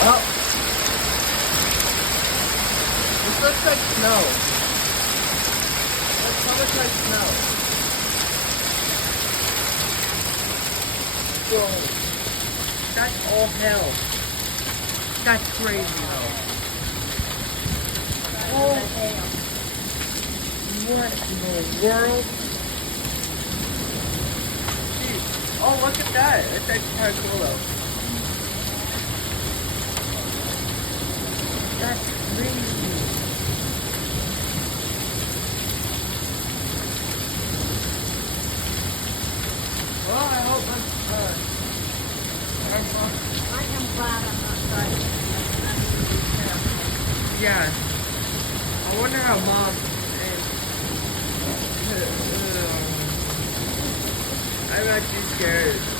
Oh, this looks like snow. Looks so much like snow. Whoa. That's all hell. That's crazy though. Oh, what in the world? Jeez. Oh, look at that. That's actually kind of cool though. That's crazy. Well, I hope I am glad I'm not driving. I'm really careful. yeah. I wonder how mom is. I'm not too scared.